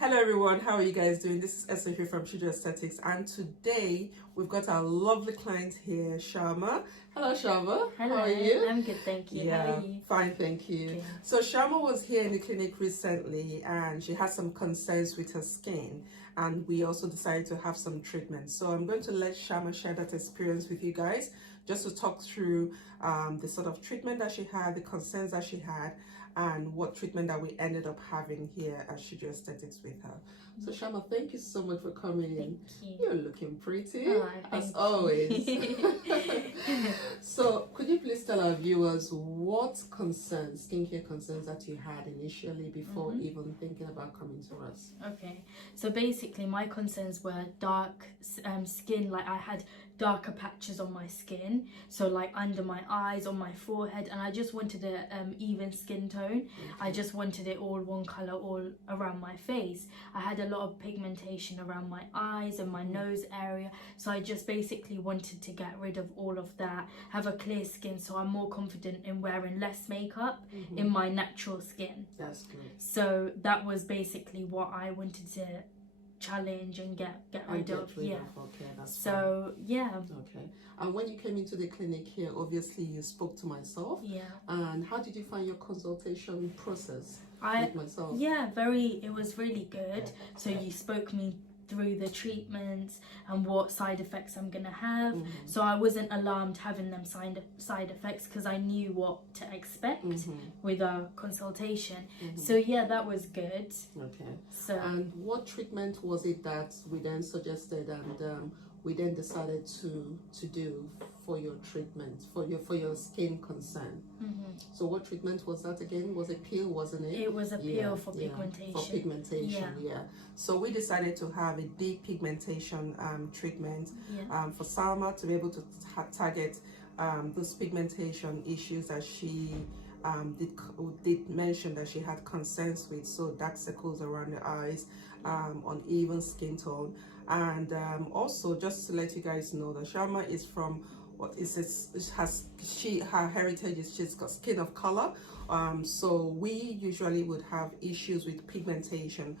Hello everyone, how are you guys doing? This is Esther here from Shujo Aesthetics, and today we've got our lovely client here, Shalma. Hello Shalma. Hello. How are you? I'm good, thank you. Yeah, how are you? fine, thank you. Good. So Shalma was here in the clinic recently and she had some concerns with her skin, and we also decided to have some treatment. So I'm going to let Shalma share that experience with you guys, just to talk through the sort of treatment that she had, the concerns that she had, and what treatment that we ended up having here at Shujo Aesthetics with her. So Shalma, thank you so much for coming in. Thank you. You're looking pretty, as Thank always. you. So could you please tell our viewers what skincare concerns that you had initially before even thinking about coming to us? Okay, so basically my concerns were dark skin, like I had darker patches on my skin, so like under my eyes, on my forehead, and I just wanted a even skin tone. I just wanted it all one color all around my face. I had a lot of pigmentation around my eyes and my nose area, so I just basically wanted to get rid of all of that, have a clear skin, so I'm more confident in wearing less makeup in my natural skin. That's good. So that was basically what I wanted to challenge and get rid of. Okay, that's fine. Yeah. Okay. And when you came into the clinic here, obviously you spoke to myself. Yeah. And how did you find your consultation process with myself? Yeah, it was really good. So you spoke me through the treatments and what side effects I'm gonna have, so I wasn't alarmed having them side effects, because I knew what to expect with our consultation. So yeah, that was good. Okay. So and what treatment was it that we then suggested and we then decided to do for your treatment, for your skin concern? So what treatment was that again? Was it peel, wasn't it? It was a peel for pigmentation. For pigmentation, yeah. So we decided to have a deep pigmentation treatment for Shalma to be able to target those pigmentation issues that she did mention that she had concerns with. So dark circles around the eyes, uneven skin tone, and also just to let you guys know that Shalma is from her heritage is she's got skin of color, so we usually would have issues with pigmentation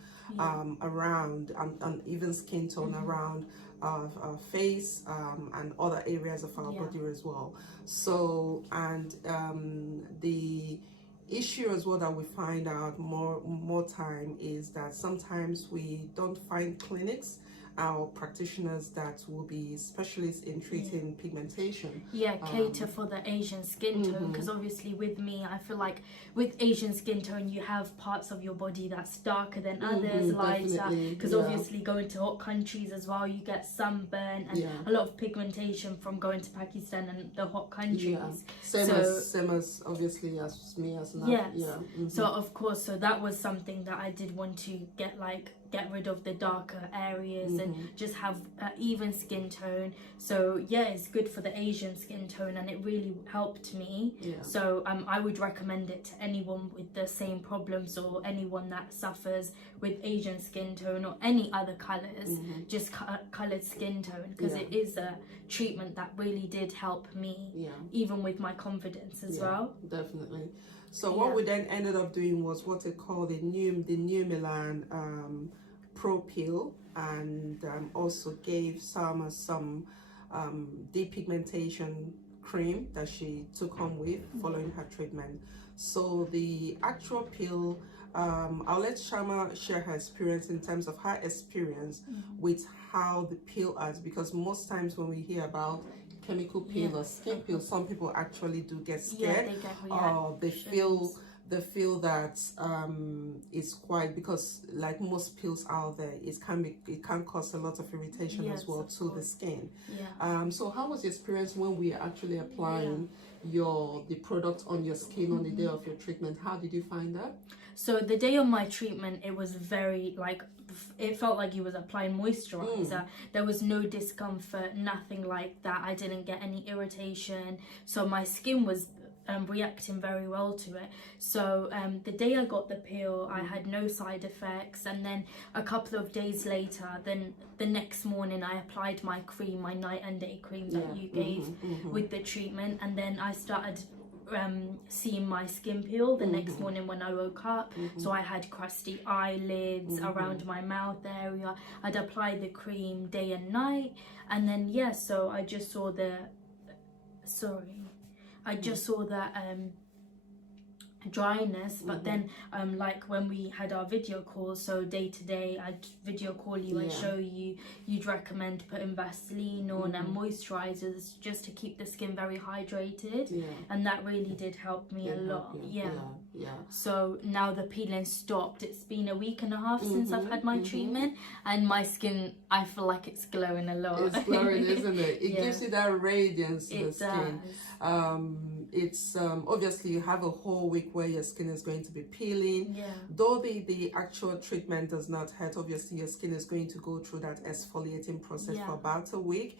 around uneven skin tone around our face and other areas of our body as well. So and the issue as well that we find out more time is that sometimes we don't find clinics or practitioners that will be specialists in treating pigmentation. Cater for the Asian skin tone, because obviously with me, I feel like with Asian skin tone you have parts of your body that's darker than others, lighter, because obviously going to hot countries as well, you get sunburn and a lot of pigmentation from going to Pakistan and the hot countries. Same as obviously as me as now. So of course, so that was something that I did want to get rid of the darker areas and just have even skin tone. So yeah, it's good for the Asian skin tone and it really helped me. So I would recommend it to anyone with the same problems or anyone that suffers with Asian skin tone or any other colors, just colored skin tone, because it is a treatment that really did help me, even with my confidence as well. Definitely. So what we then ended up doing was what they call the Newmelan Pro Peel, and also gave Shalma some depigmentation cream that she took home with following her treatment. So the actual peel, I'll let Shalma share her experience in terms of her experience with how the peel is, because most times when we hear about chemical peel or skin peel, some people actually do get scared. They feel that it's quite, because like most pills out there, it can cause a lot of irritation as well to the skin. So how was your experience when we are actually applying the product on your skin on the day of your treatment? How did you find that? So the day of my treatment, it was very it felt like you was applying moisturizer. There was no discomfort, nothing like that. I didn't get any irritation, so my skin was reacting very well to it. So the day I got the peel, I had no side effects, and then a couple of days later, then the next morning I applied my cream, my night and day cream that you gave with the treatment, and then I started seeing my skin peel the next morning when I woke up. So I had crusty eyelids around my mouth area. I'd apply the cream day and night, and then so I just saw the dryness, but then like when we had our video calls, so day to day I'd video call you and show you, you'd recommend putting Vaseline on and moisturizers just to keep the skin very hydrated, and that really did help me a lot. So now the peeling stopped. It's been a week and a half since I've had my treatment, and my skin, I feel like it's glowing a lot. It's glowing, isn't it? It gives you that radiance to the skin. It's obviously you have a whole week where your skin is going to be peeling. Though the actual treatment does not hurt, obviously your skin is going to go through that exfoliating process for about a week.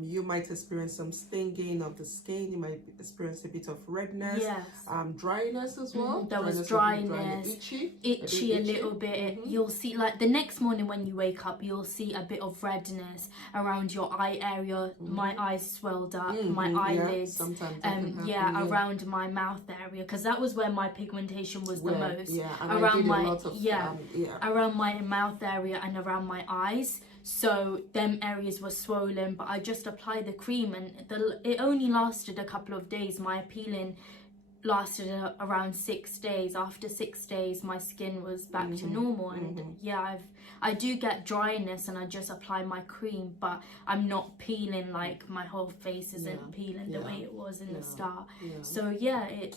You might experience some stinging of the skin. You might experience a bit of redness, dryness as well. There was dryness, itchy a little bit. You'll see, like the next morning when you wake up, you'll see a bit of redness around your eye area. My eyes swelled up, my eyelids, around my mouth area, because that was where my pigmentation was the most. Around my around my mouth area and around my eyes. So them areas were swollen, but I just applied the cream, and it only lasted a couple of days. My peeling lasted around 6 days. After 6 days, my skin was back to normal, and I do get dryness, and I just apply my cream, but I'm not peeling, like my whole face isn't peeling the way it was in the start. So if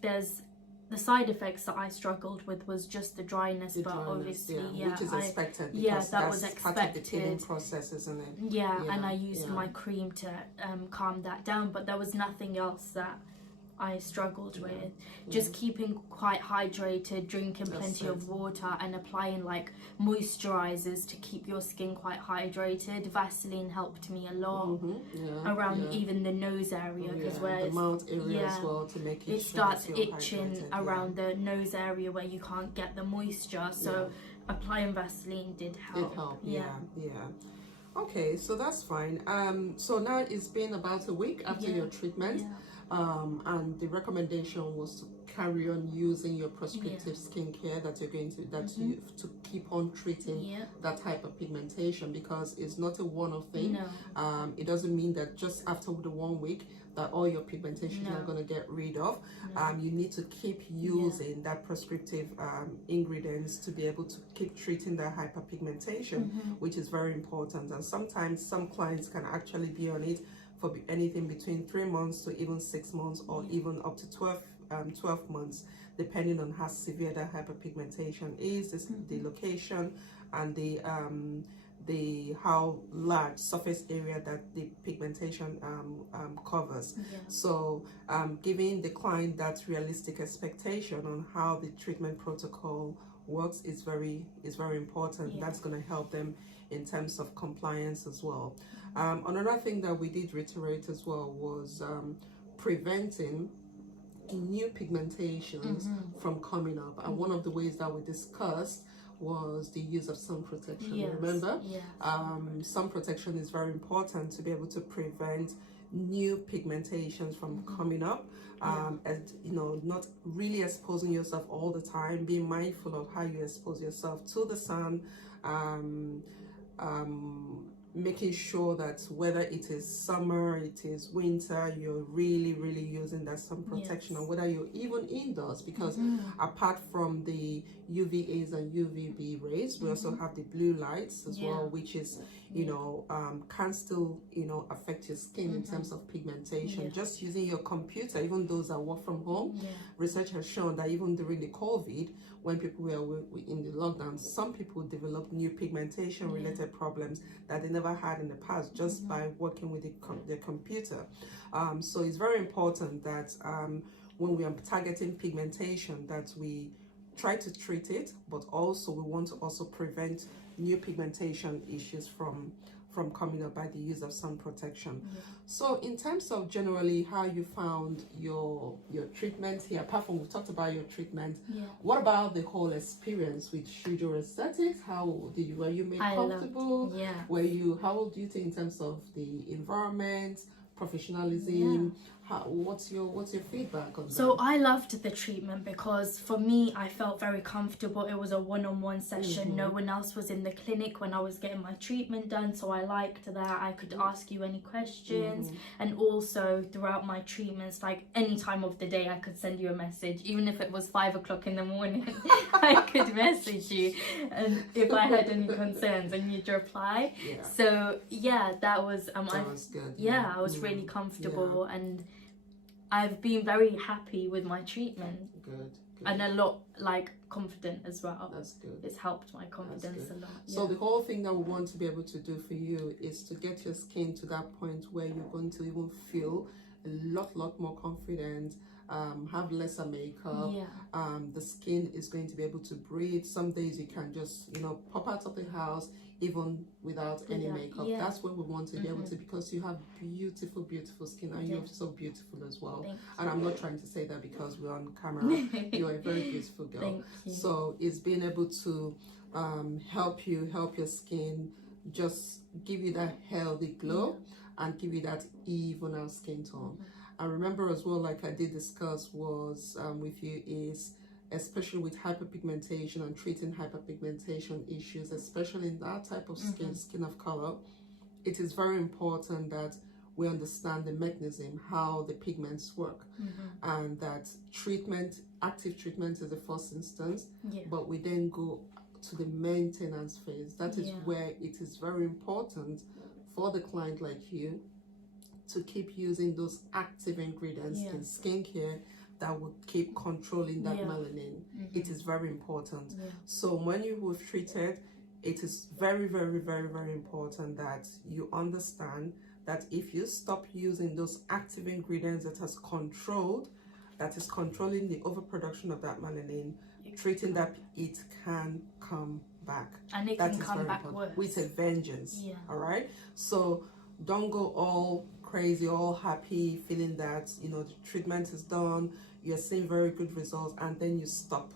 there's the side effects that I struggled with was just the dryness, obviously, which is expected. That was expected. Part of the peeling process, isn't it? And I used my cream to calm that down, but there was nothing else that I struggled with. Just keeping quite hydrated, drinking plenty of water, and applying like moisturizers to keep your skin quite hydrated. Vaseline helped me a lot around even the nose area, because where the mouth area as well, to make it starts itching around the nose area where you can't get the moisture. So applying Vaseline did help. It helped. Okay, so that's fine. So now it's been about a week after your treatment. And the recommendation was to carry on using your prescriptive skincare that you're going to you to keep on treating that hyperpigmentation, because it's not a one-off thing. It doesn't mean that just after the 1 week that all your pigmentation are going to get rid of. You need to keep using that prescriptive ingredients to be able to keep treating that hyperpigmentation, which is very important. And sometimes some clients can actually be on it for anything between 3 months to even 6 months, or even up to 12 months, depending on how severe that hyperpigmentation is, the location, and the how large surface area that the pigmentation covers. So giving the client that realistic expectation on how the treatment protocol works is very important. That's going to help them in terms of compliance as well. Another thing that we did reiterate as well was preventing new pigmentations from coming up. And one of the ways that we discussed was the use of sun protection. Remember? Sun protection is very important to be able to prevent new pigmentations from coming up. And not really exposing yourself all the time. Be mindful of how you expose yourself to the sun. Making sure that whether it is summer, it is winter, you're really using that sun protection, or whether you're even indoors, because apart from the UVAs and UVB rays, we also have the blue lights as well, which is can still affect your skin in terms of pigmentation. Just using your computer, even those that work from home, research has shown that even during the COVID, when people were in the lockdown, some people developed new pigmentation related problems that they never had in the past, just by working with the computer. So it's very important that when we are targeting pigmentation, that we try to treat it, but also we want to also prevent new pigmentation issues from coming up by the use of sun protection. So in terms of generally how you found your treatment here, apart from we talked about your treatment, what about the whole experience with Shujo Aesthetics? Were you made comfortable? How do you think in terms of the environment, professionalism, what's your feedback on So that? I loved the treatment because for me, I felt very comfortable. It was a one-on-one session. No one else was in the clinic when I was getting my treatment done. So I liked that. I could ask you any questions. And also throughout my treatments, like any time of the day, I could send you a message. Even if it was 5 o'clock in the morning, I could message you. And if I had any concerns and you'd reply. Yeah. So yeah, that was, That was good. yeah, I was really comfortable and I've been very happy with my treatment. Good. And a lot like confident as well. That's good. It's helped my confidence a lot. So the whole thing that we want to be able to do for you is to get your skin to that point where you're going to even feel a lot more confident, have lesser makeup. Yeah. The skin is going to be able to breathe. Some days you can just, pop out of the house even without any makeup. Yeah. That's what we want to be able to, because you have beautiful skin and you're so beautiful as well. And I'm not trying to say that because we're on camera. You're a very beautiful girl. Thank you. So it's being able to help your skin, just give you that healthy glow and give you that even skin tone. I remember as well, like I did discuss was with you, is especially with hyperpigmentation and treating hyperpigmentation issues, especially in that type of skin of color, it is very important that we understand the mechanism, how the pigments work, and that active treatment is the first instance, but we then go to the maintenance phase. That is where it is very important for the client like you to keep using those active ingredients in skincare that would keep controlling that melanin. It is very important. So when you have treated, it is very important that you understand that if you stop using those active ingredients that is controlling the overproduction of that melanin, treating that, it can come back. And it can come back worse. With a vengeance. All right? So don't go all crazy, all happy, feeling that the treatment is done, you're seeing very good results, and then you stop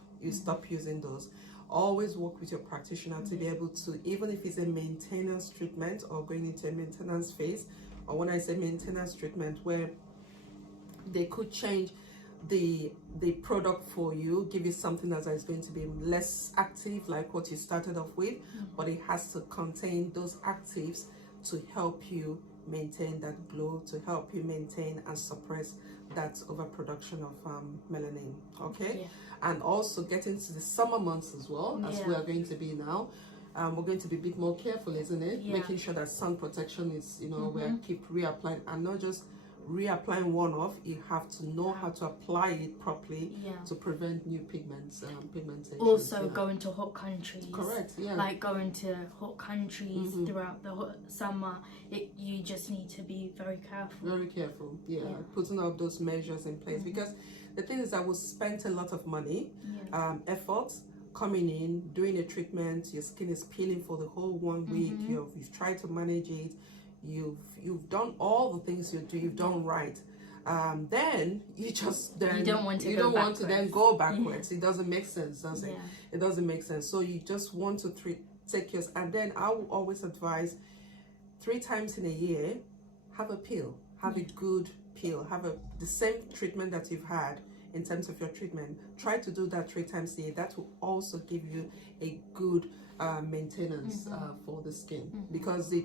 using those. Always work with your practitioner to be able to, even if it's a maintenance treatment or going into a maintenance phase, or when I say maintenance treatment, where they could change the product for you, give you something that is going to be less active like what you started off with, but it has to contain those actives to help you maintain that glow, to help you maintain and suppress that overproduction of melanin. Okay. And also get into the summer months as well, as we are going to be now. We're going to be a bit more careful, isn't it? Making sure that sun protection is, we keep reapplying, and not just reapplying one-off. You have to know how to apply it properly to prevent new pigmentation. Also going to hot countries. Correct, like going to hot countries throughout the hot summer, you just need to be very careful. Putting up those measures in place, because the thing is that we spent a lot of money, effort coming in, doing a treatment, your skin is peeling for the whole 1 week, you've tried to manage it, you've done all the things you've done right, then you don't want to then go backwards. It doesn't make sense, does it? It doesn't make sense. So you just want to take yours, and then I will always advise 3 times in a year, have a peel, have a good peel, have the same treatment that you've had in terms of your treatment. Try to do that 3 times a year. That will also give you a good maintenance for the skin, because the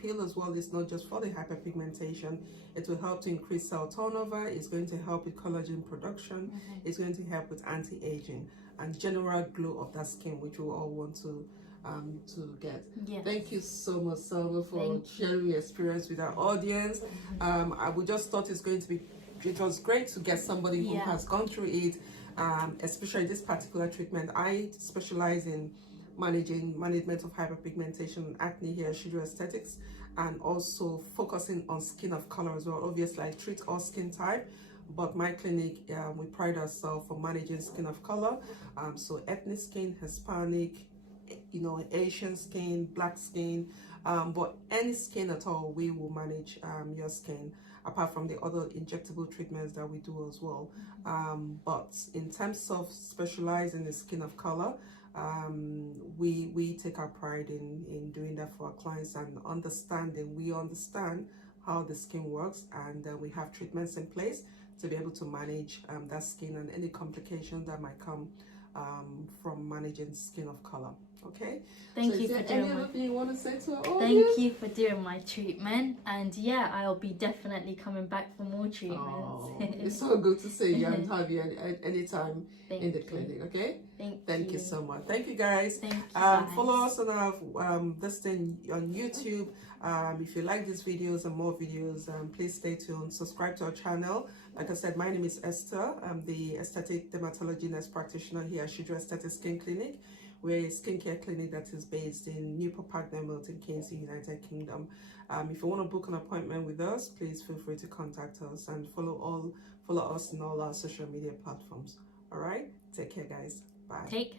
peel as well is not just for the hyperpigmentation. It will help to increase cell turnover, it's going to help with collagen production, it's going to help with anti-aging and general glow of that skin, which we all want to get. Thank you so much, Shalma, for sharing your experience with our audience. I would just thought it was great to get somebody who has gone through it, especially this particular treatment. I specialize in management of hyperpigmentation and acne here at Shujo Aesthetics, and also focusing on skin of color as well. Obviously, I treat all skin type, but my clinic, we pride ourselves for managing skin of color. So ethnic skin, Hispanic, Asian skin, black skin, but any skin at all, we will manage your skin, apart from the other injectable treatments that we do as well. But in terms of specializing in skin of color, we take our pride in doing that for our clients, and we understand how the skin works, and we have treatments in place to be able to manage that skin and any complications that might come from managing skin of color. Okay. Thank so you is for there doing any my other thing you want to say to our audience? Thank you for doing my treatment, and yeah, I'll be definitely coming back for more treatments. Oh, it's so good to see you and have you anytime in the clinic. Okay. Thank you so much. Thank you, guys. Thank you, guys. Follow us on our this thing on YouTube. If you like these videos and more videos, please stay tuned. Subscribe to our channel. Like I said, my name is Esther. I'm the aesthetic dermatology nurse practitioner here at Shujo Aesthetics Skin Clinic. We're a skincare clinic that is based in Newport Pagnell, Milton Keynes, United Kingdom. If you want to book an appointment with us, please feel free to contact us and follow us on all our social media platforms. All right, take care, guys. Bye. Take care.